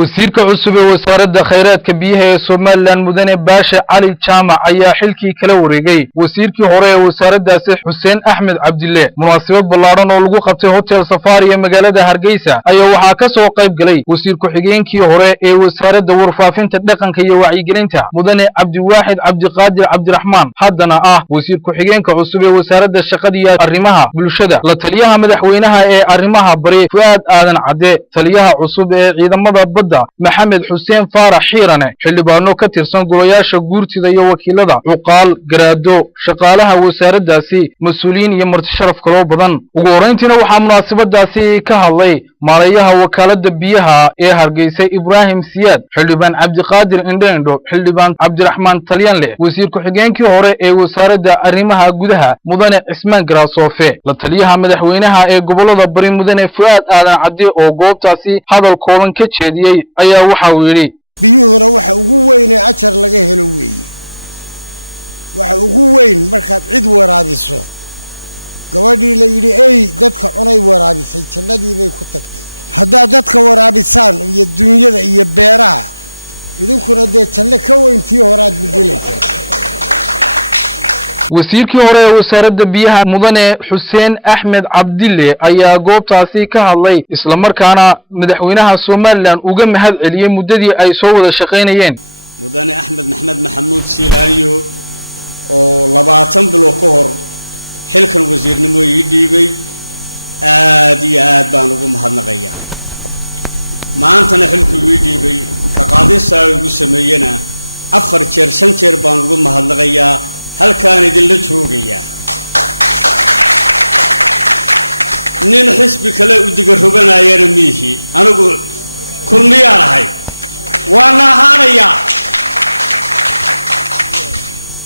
wasiirka cusub ee wasaaradda khayraadka biyaha ee Soomaaliland Mudane Baashe Cali Jaamac ayaa xilkii kala wareegay wasiirkii hore ee wasaaraddaasi Xuseen Axmed Cabdille. Munaasabad ballaaran oo lagu qabtay Hotel Safari ee magaalada Hargeysa ayaa waxaa ka soo qayb galay wasiir ku-xigeenkii hore ee wasaaradda warfaafinta dhaqanka iyo wacyigelinta Mudane Cabdiwaaxid Cabdiqaadir Cabdiraxmaan, haddana ah wasiir ku-xigeenka cusub ee wasaaradda shaqada iyo arrimaha bulshada. La taliyaha madaxweynaha ee arrimaha bari Fuad Aadan Cadde, taliyaha cusub ee ciidamada Maxamed Xuseen Faarax Xiirane, xildhibaano ka tirsan golayaasha guurtida iyo wakiilada, cuqaal, garaado, shaqaalaha wasaaraddaasi, mas'uuliyiin iyo marti sharaf kale oo badan. Ugu horeyntiina waxaa munaasabadaasi ka hadlay maarayaha wakaaladda biyaha ee Hargeysa Ibraahim Siyaad, xildhibaan Cabdiqaadir Indho, xildhibaan Cabdiraxmaan Talyanle, wasiir ku-xigeenkii hore ee wasaaradda arrimaha gudaha Mudane Cismaan Garasoofe, la taliyaha madaxweynaha ee gobolada bari Mudane Fuad Aadan Cadde oo goobtaasi hadal kooban ka jeediyay ayaa waxa uu yiri biyuhuna waxa ugu weyn ee ajar laga helo weeye. waxa ugu weyn markaad cid waraabiso, gabadhii la yiri ay dadka cunay waraabisay jannadii bay ku tagtay. haddaad dadka waraabisaan iyo dunyada iyo beeraha, idinkuna dee janno ka weyntii horaad bedelaysaa. wasiirkii hore ee wasaaradda biyaha Mudane Xuseen Axmed Cabdille ayaa goobtaasi ka hadlay isla markaana madaxweynaha Soomaaliland uga mahad celiyay muddadii ay soo wada shaqeynayeen. Mudane Axmed Maxamed Maxamuud Siilaanyo oo 20 bilood ka hor xilkan wasiirnimo ii dhiibay, aad iyo aad baan ugu mahadnaqayaa. maantana xilku ii dhiibay ka qaadista ugu sameeyana 4 jeer 5 jeer baan ugu mahadnaqayaa. halkaan idinla joogaya nin xisbi kale u diga roganayana miihi, anigu kulmiyaan ahay waan ahaanaya.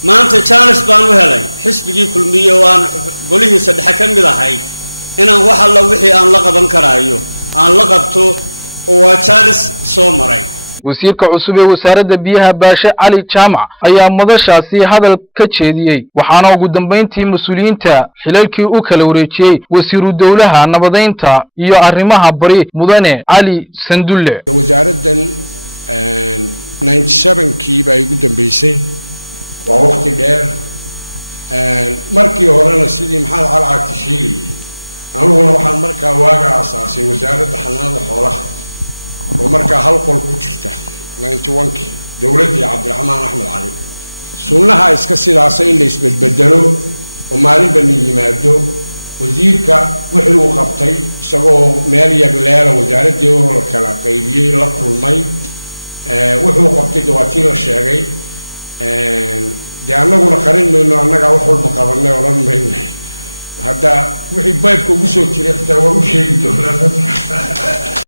maanta chance baan u helay xisbigii kulmiye oo aan golihiisa dhexe ka mid ahay inaan wax alla wixii aan la qaban karaayo aan la qabto, oo waa chance soo maray. wasiirka cusub ee wasaaradda biyaha Baashe Cali Jaamac ayaa madashaasi hadal ka jeediyay, waxaana ugu dambeyntii mas'uuliyiinta xilalkii u kala wareejiyay wasiiru dawlaha nabadeynta iyo arrimaha bari Mudane Cali Sandulle. wasaaraddan 97kii baa ugu dambeysay, waa waqti dheer. markii horena sidii maxamed cali cagti sheegayay, aniguna waxaan markaa waaga aasaasay wasaaradda xanaanada xoolaha oo markaa hal qol ku jirta 91kii dawladdii Cabdiraxmaan Axmed Cali. sunnaha iska sidaas in la isbedbedelo oo maalinba nin yimaado. wasiirka wixii uu qabtay isagoo meel yar leela wasaaraddii oo la kala qaybiyay la kulmay, wuxuu qabtay dawaatii la sheegay. dee annaguna qarin mayno, annagaa wax walba qabanay odhan mayno. hadda wixii baybka ugu soo jiray xitaa waa u sheegi doonaa dadka.